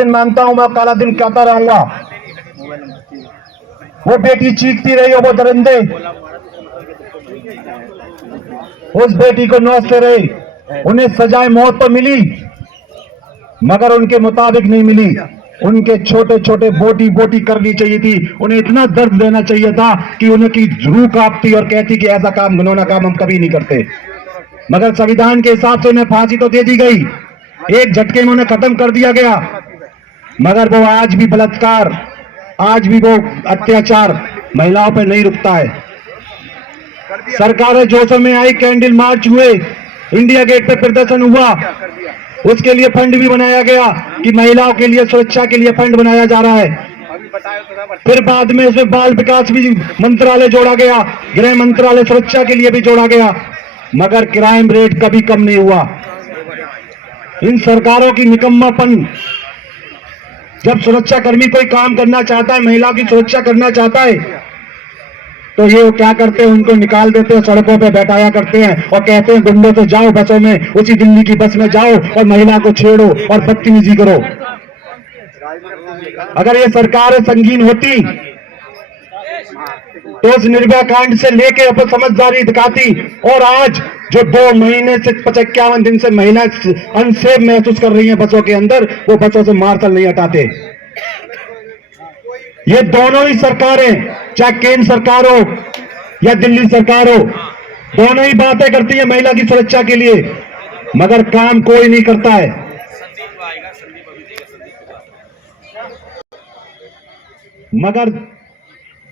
दिन मानता हूं, मैं काला दिन कहता रहूंगा। वो बेटी चीखती रही और वो दरिंदे उस बेटी को नोचते रहे। उन्हें सजाए मौत तो मिली मगर उनके मुताबिक नहीं मिली। उनके छोटे छोटे बोटी बोटी करनी चाहिए थी। उन्हें इतना दर्द देना चाहिए था कि उनकी रूह कांपती और कहती कि ऐसा काम, घिनौना काम हम कभी नहीं करते। मगर संविधान के हिसाब से उन्हें फांसी तो दे दी गई, एक झटके में उन्हें खत्म कर दिया गया। मगर वो आज भी बलात्कार, आज भी वो अत्याचार महिलाओं पर नहीं रुकता है। सरकारें जोशों में आई, कैंडल मार्च हुए, इंडिया गेट पे प्रदर्शन हुआ, उसके लिए फंड भी बनाया गया कि महिलाओं के लिए सुरक्षा के लिए फंड बनाया जा रहा है। फिर बाद में इसमें बाल विकास भी मंत्रालय जोड़ा गया, गृह मंत्रालय सुरक्षा के लिए भी जोड़ा गया, मगर क्राइम रेट कभी कम नहीं हुआ। इन सरकारों की निकम्मापन। जब सुरक्षा कर्मी कोई काम करना चाहता है, महिलाओं की सुरक्षा करना चाहता है, तो ये क्या करते हैं, उनको निकाल देते हैं, सड़कों पे बैठाया करते हैं और कहते हैं गुंडों से जाओ बसों में, उसी दिल्ली की बस में जाओ और महिला को छेड़ो और बदतमीजी करो। अगर ये सरकार संगीन होती तो उस निर्भया कांड से लेके अपन समझदारी दिखाती, और आज जो 2 महीने से 51 दिन से महिला अनसेफ महसूस कर रही हैं बसों के अंदर, वो बसों से मार्शल नहीं हटाते। ये दोनों ही सरकारें, चाहे केंद्र सरकार हो या दिल्ली सरकार हो, दोनों ही बातें करती है महिला की सुरक्षा के लिए, मगर काम कोई नहीं करता है। मगर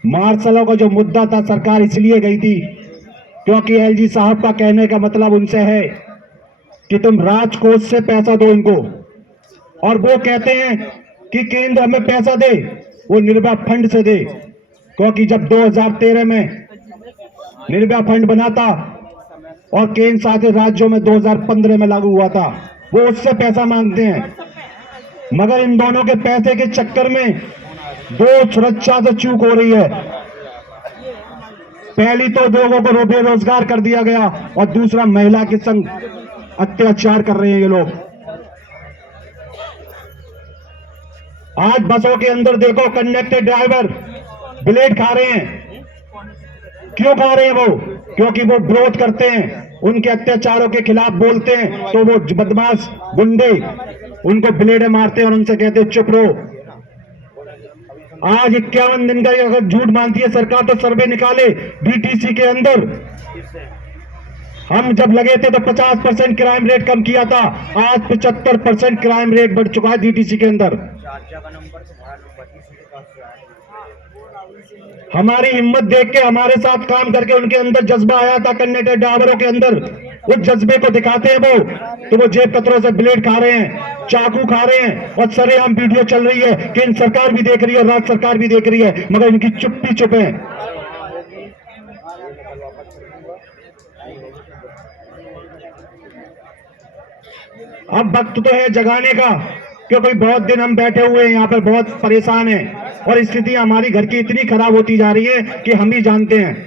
मार्शलों का जो मुद्दा था, सरकार इसलिए गई थी क्योंकि एलजी साहब का कहने का मतलब उनसे है कि तुम राजकोष से पैसा दो इनको, और वो कहते हैं कि केंद्र हमें पैसा दे, वो निर्भया फंड से दे, क्योंकि जब 2013 में निर्भया फंड बना था और केंद्र शासित राज्यों में 2015 में लागू हुआ था, वो उससे पैसा मांगते हैं। मगर इन दोनों के पैसे के चक्कर में 2 सुरक्षा से चूक हो रही है। पहली तो लोगों को बेरोजगार कर दिया गया, और दूसरा महिला के संग अत्याचार कर रहे हैं ये लोग। आज बसों के अंदर देखो, कंडक्टर ड्राइवर ब्लेड खा रहे हैं। क्यों खा रहे हैं वो? क्योंकि वो विरोध करते हैं, उनके अत्याचारों के खिलाफ बोलते हैं, तो वो बदमाश गुंडे उनको ब्लेड मारते हैं और उनसे कहते हैं चुप रहो। आज 51 दिन का अगर झूठ मानती है सरकार तो सर्वे निकाले डीटीसी के अंदर। हम जब लगे थे तो 50% क्राइम रेट कम किया था, आज 75% क्राइम रेट बढ़ चुका है डीटीसी के अंदर। हमारी हिम्मत देख के, हमारे साथ काम करके उनके अंदर जज्बा आया था, कंडक्टर ड्राइवरों के अंदर, उस जज्बे को दिखाते हैं वो, तो वो जेब कतरों से ब्लेड खा रहे हैं, चाकू खा रहे हैं, और सरेआम वीडियो चल रही है, केंद्र सरकार भी देख रही है, राज्य सरकार भी देख रही है, मगर इनकी चुप्पी चुप है। अब वक्त तो है जगाने का, क्योंकि बहुत दिन हम बैठे हुए हैं यहाँ पर, बहुत परेशान हैं, और स्थिति हमारी घर की इतनी खराब होती जा रही है कि हम ही जानते हैं।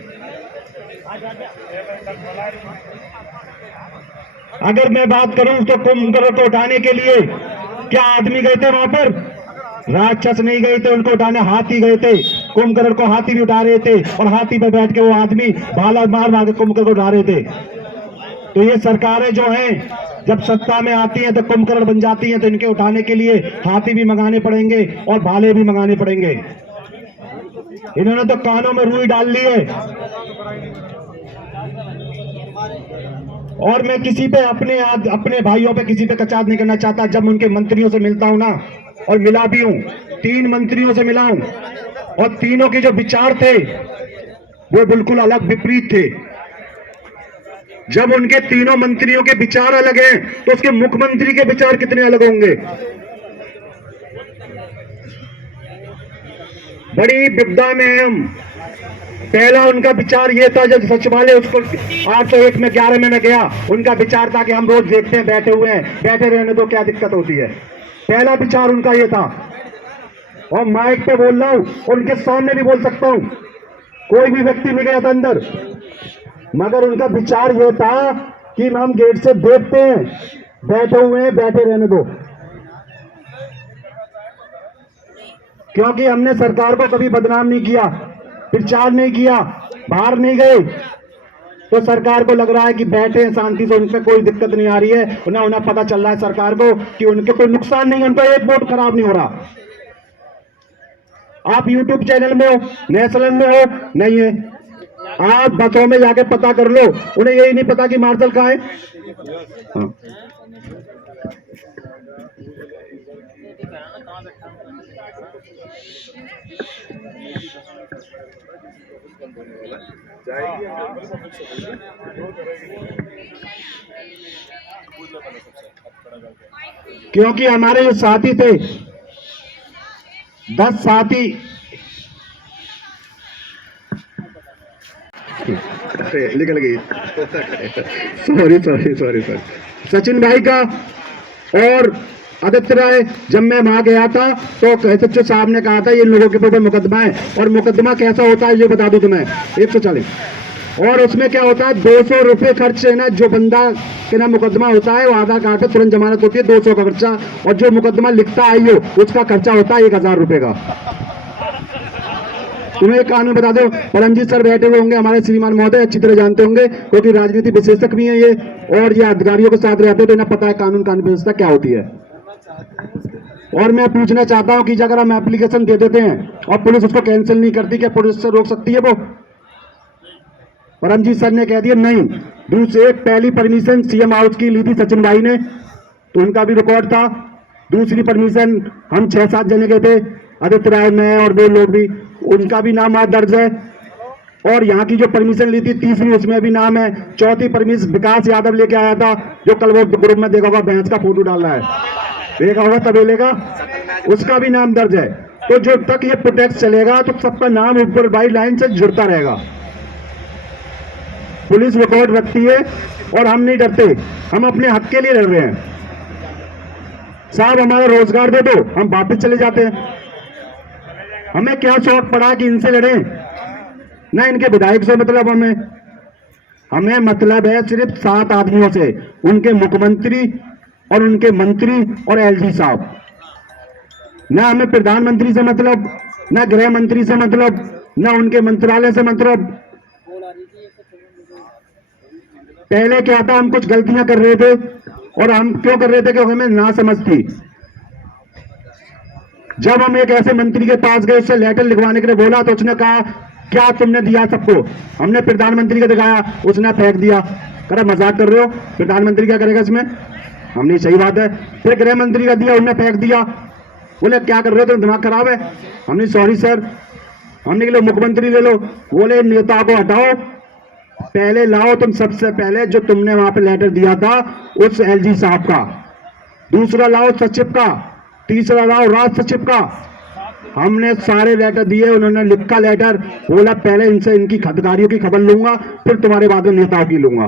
अगर मैं बात करूं तो कुंभकर्ण को उठाने के लिए क्या आदमी गए थे वहां पर? राक्षस नहीं गए थे उनको उठाने, हाथी गए थे। कुंभकर्ण को हाथी भी उठा रहे थे, और हाथी पे बैठ के वो आदमी भाला मार मार के कुंभकर्ण को उठा रहे थे। तो ये सरकारें जो हैं जब सत्ता में आती हैं तो कुंभकर्ण बन जाती हैं, तो इनके उठाने के लिए हाथी भी मंगाने पड़ेंगे और भाले भी मंगाने पड़ेंगे। इन्होंने तो कानों में रुई डाल ली है। और मैं किसी पे अपने भाइयों पे किसी पे कचात नहीं करना चाहता। जब उनके मंत्रियों से मिलता हूं ना, और मिला भी हूं, 3 मंत्रियों से मिला हूं, और तीनों के जो विचार थे वो बिल्कुल अलग, विपरीत थे। जब उनके तीनों मंत्रियों के विचार अलग हैं, तो उसके मुख्यमंत्री के विचार कितने अलग होंगे। बड़ी विपदा में हैं हम। पहला उनका विचार ये था, जब सचिवालय उसको 801 में 11 में गया, उनका विचार था कि हम रोज देखते हैं बैठे हुए हैं, बैठे रहने दो, क्या दिक्कत होती है। पहला विचार उनका ये था, और माइक पे बोल रहा हूं, उनके सामने भी बोल सकता हूं, कोई भी व्यक्ति मिल गया था अंदर, मगर उनका विचार यह था कि हम गेट से देखते हैं, बैठे हुए हैं, बैठे रहने दो। क्योंकि हमने सरकार को कभी बदनाम नहीं किया, प्रचार नहीं किया, बाहर नहीं गए, तो सरकार को लग रहा है कि बैठे हैं शांति से, उनसे कोई दिक्कत नहीं आ रही है। उन्हें पता चल रहा है सरकार को कि उनके कोई नुकसान नहीं है, उनका एक वोट खराब नहीं हो रहा। आप यूट्यूब चैनल में हो, नेशनल में हो, नहीं है, आप बसों में जाके पता कर लो, उन्हें यही नहीं पता कि मार्शल कहाँ है। हाँ। क्योंकि हमारे जो साथी थे, 10 साथी, निकल गई, सॉरी सचिन भाई का और आदित्य राय, जब मैं वहां गया था तो एसएचओ साहब ने कहा था ये लोगों के ऊपर मुकदमा है, और मुकदमा कैसा होता है ये बता दूं तुम्हें, 140, और उसमें क्या होता है 200 रुपये खर्च है ना, जो बंदा के ना मुकदमा होता है वो आधार कार्ड पे तुरंत जमानत होती है, 200 का खर्चा, और जो मुकदमा लिखता है यो उसका खर्चा होता है 1000 रुपये का। तुम्हें एक कानून बता दो, परमजीत सर बैठे हुए होंगे, हमारे श्रीमान महोदय अच्छी तरह जानते होंगे क्योंकि राजनीति विशेषज्ञ भी है ये, और ये अधिकारियों के साथ रहते हैं तो इन्हें पता है कानून व्यवस्था क्या होती है। और मैं पूछना चाहता हूं कि अगर हम एप्लीकेशन दे देते हैं और पुलिस उसको कैंसिल नहीं करती, क्या पुलिस से रोक सकती है वो? परमजीत सर ने कह दिया नहीं। दूसरे, पहली परमिशन सीएम हाउस की ली थी सचिन भाई ने, तो उनका भी रिकॉर्ड था। दूसरी परमिशन हम 6-7 जने गए थे, आदित्य राय, मैं और 2 लोग भी, उनका भी नाम आज दर्ज है। और यहाँ की जो परमिशन ली थी तीसरी, उसमें भी नाम है। चौथी परमिशन विकास यादव लेके आया था, जो कल वो ग्रुप में देखा होगा भैंस का फोटो डाल रहा है, देखा होगा तबेले का, उसका भी नाम दर्ज है। तो जो तक ये प्रोटेक्ट चलेगा तो सबका नाम ऊपर बाई लाइन से जुड़ता रहेगा। पुलिस रिकॉर्ड रखती है और हम नहीं डरते, हम अपने हक के लिए लड़ रहे हैं। साहब हमारा रोजगार दे दो, हम वापस चले जाते हैं। हमें क्या शौक पड़ा कि इनसे लड़े, ना इनके विधायक से मतलब, हमें मतलब है सिर्फ 7 आदमियों से, उनके मुख्यमंत्री और उनके मंत्री और एलजी साहब। ना हमें प्रधानमंत्री से मतलब, ना गृह मंत्री से मतलब, ना उनके मंत्रालय से मतलब। पहले क्या था, हम कुछ गलतियां कर रहे थे, और हम क्यों कर रहे थे? क्योंकि हमें ना समझ थी। जब हम एक ऐसे मंत्री के पास गए, उससे लेटर लिखवाने के लिए बोला, तो उसने कहा क्या तुमने दिया सबको? हमने प्रधानमंत्री को दिखाया, उसने फेंक दिया, कह रहा मजाक कर रहे हो, प्रधानमंत्री क्या करेगा इसमें? हमने सही बात है। फिर गृह मंत्री का दिया, उन्होंने फेंक दिया, बोले क्या कर रहे हो तुम, दिमाग खराब है? हमने सॉरी सर। हमने के लिए मुख्यमंत्री ले लो, बोले नेता को हटाओ, पहले लाओ तुम सबसे पहले जो तुमने वहां पे लेटर दिया था उस एलजी साहब का, दूसरा लाओ सचिव का, तीसरा लाओ राज सचिव का। हमने सारे लेटर दिए, उन्होंने लिखा लेटर, बोला पहले इनसे इनकी अधिकारियों की खबर लूंगा, फिर तुम्हारे बाद में नेताओं की लूंगा।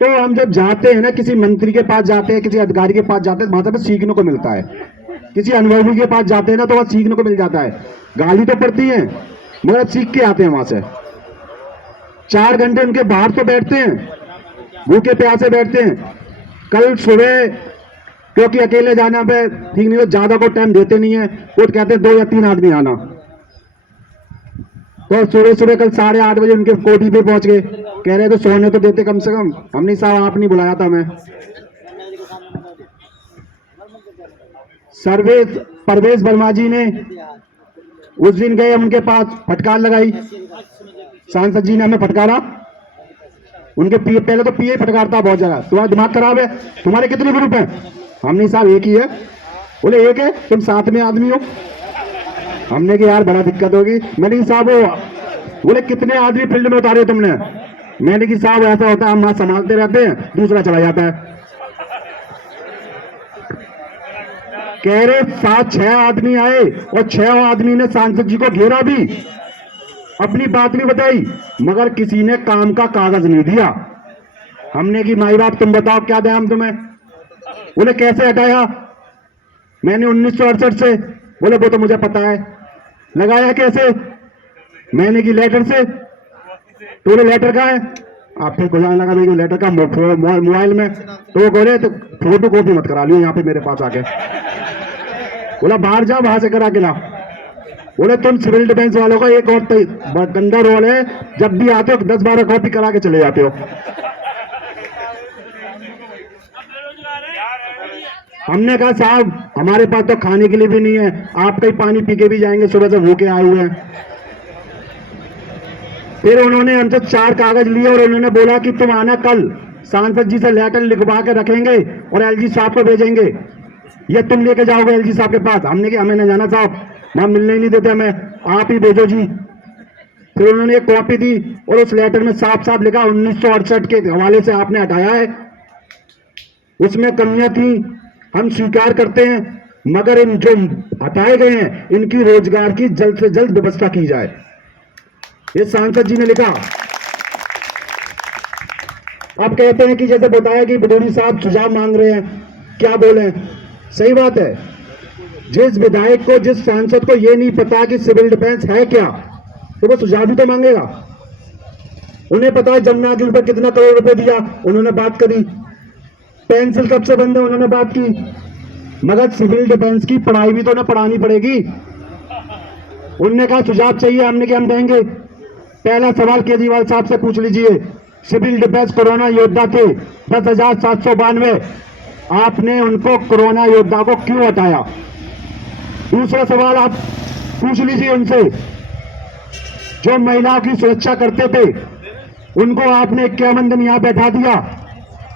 तो हम जब जाते हैं ना, किसी मंत्री के पास जाते हैं, किसी अधिकारी के पास जाते हैं, वहां से सीखने को मिलता है। किसी अनुभवी के पास जाते हैं ना, तो वहां सीखने को मिल जाता है। गाली तो पड़ती है मगर सीख के आते हैं वहां से। 4 घंटे उनके बाहर तो बैठते हैं, भूखे प्यासे बैठते हैं। कल सुबह क्योंकि अकेले जाना पे ठीक नहीं हो, ज्यादा को टाइम देते नहीं है, वो तो कहते हैं 2 या 3 आदमी आना। तो सुबह सुबह कल 8:30 बजे उनके कोठी पे पहुंच गए, कह रहे तो सोने तो देते कम से कम। हमने साहब आप नहीं बुलाया था, मैं परवेश वर्मा जी ने उस दिन गए, उनके पास फटकार लगाई, सांसद जी ने हमें फटकारा। उनके पीए, पहले तो पीए फटकारता बहुत ज्यादा, तुम्हारा दिमाग खराब है, तुम्हारे कितने ग्रुप हैं? हमने साहब एक ही है। बोले एक है, तुम 7 में आदमी हो। हमने कि यार बड़ा दिक्कत होगी। मैंने कि साहब वो, बोले कितने आदमी फील्ड में उतारे तुमने? मैंने कि साहब ऐसा होता है, हम वहां संभालते रहते हैं, दूसरा चला जाता है। कह रहे 7-6 आदमी आए और 6 आदमी ने सांसद जी को घेरा भी, अपनी बात भी बताई, मगर किसी ने काम का कागज नहीं दिया। हमने कि माई बाप तुम बताओ क्या दें हम तुम्हें? बोले कैसे हटाया? मैंने 1968 से। बोले वो तो मुझे पता है। लगाया कैसे? मैंने कि लेटर से। तो बोले लेटर कहाँ है? आप फिर गुजारने लगा मेरे लेटर का मोबाइल में, तो वो बोले तो फोटो कॉपी मत करा लियो यहाँ पे मेरे पास आके। बोला बाहर जाओ, वहां से करा के ला। बोले तुम सिविल डिफेंस वालों का एक और गंदा रोल है, जब भी आते हो 10-12 कॉपी करा के चले जाते हो। हमने कहा साहब हमारे पास तो खाने के लिए भी नहीं है, आप कहीं पानी पी के भी जाएंगे, सुबह से भूखे आए हुए हैं। फिर उन्होंने हमसे 4 कागज लिए और उन्होंने बोला कि तुम आना कल, सांसद जी से लेटर लिखवा के रखेंगे और एलजी साहब को भेजेंगे, ये तुम लेके जाओगे एलजी साहब के पास। हमने कहा हमें न जाना साहब, वहां मिलने ही नहीं देते हमें, आप ही भेजो जी। फिर उन्होंने एक कॉपी दी और उस लेटर में साफ साफ लिखा 1968 के हवाले से आपने हटाया है, उसमें कमियां थी, हम स्वीकार करते हैं, मगर इन जो हटाए गए हैं इनकी रोजगार की जल्द से जल्द व्यवस्था की जाए, ये सांसद जी ने लिखा। आप कहते हैं कि जैसे बताया कि भदौरी साहब सुझाव मांग रहे हैं, क्या बोले, सही बात है। जिस विधायक को, जिस सांसद को ये नहीं पता कि सिविल डिफेंस है क्या, तो वो सुझाव भी तो मांगेगा। उन्हें पता है जमुना के ऊपर कितना करोड़ रुपए दिया, उन्होंने बात करी। पेंसिल कब से बंद है, उन्होंने बात की। मगर सिविल डिफेंस की पढ़ाई भी तो उन्हें पढ़ानी पड़ेगी। उनने कहा सुझाव चाहिए, हमने कि हम देंगे। पहला सवाल केजरीवाल साहब से पूछ लीजिए, सिविल डिफेंस कोरोना योद्धा थे 10,792, आपने उनको कोरोना योद्धा को क्यों हटाया? दूसरा सवाल आप पूछ लीजिए उनसे, जो महिलाओं की सुरक्षा करते थे उनको आपने 51 दिन यहां बैठा दिया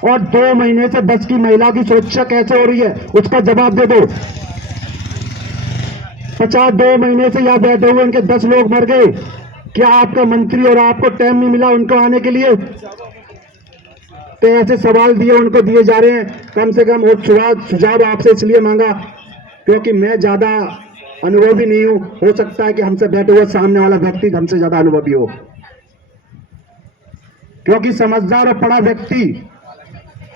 और 2 महीने से 10 की महिला की सुरक्षा कैसे हो रही है, उसका जवाब दे दो। 52 महीने से यहां बैठे हुए उनके 10 लोग मर गए, क्या आपका मंत्री और आपको टाइम नहीं मिला उनको आने के लिए? तो ऐसे सवाल दिए उनको दिए जा रहे हैं। कम से कम और सुझाव आपसे इसलिए मांगा क्योंकि मैं ज्यादा अनुभवी नहीं हूं, हो सकता है कि हमसे बैठे हुए सामने वाला व्यक्ति हमसे ज्यादा अनुभवी हो, क्योंकि समझदार और पढ़ा व्यक्ति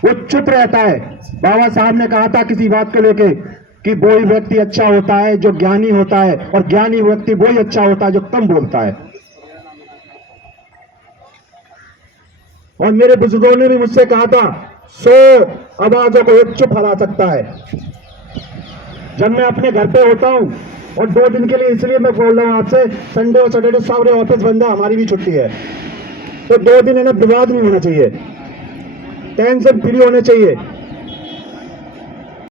वो चुप रहता है। बाबा साहब ने कहा था किसी बात को लेके कि वही व्यक्ति अच्छा होता है जो ज्ञानी होता है, और ज्ञानी व्यक्ति वही अच्छा होता है जो कम बोलता है। और मेरे बुजुर्गों ने भी मुझसे कहा था 100 आवाजों को एक चुप हरा सकता है। जब मैं अपने घर पे होता हूं, और 2 दिन के लिए इसलिए मैं बोल रहा हूं आपसे, संडे और सैटरडे सारे ऑफिस बंद है, हमारी भी छुट्टी है, तो 2 दिन है ना विवाद नहीं होना चाहिए, टेंशन फ्री होने चाहिए।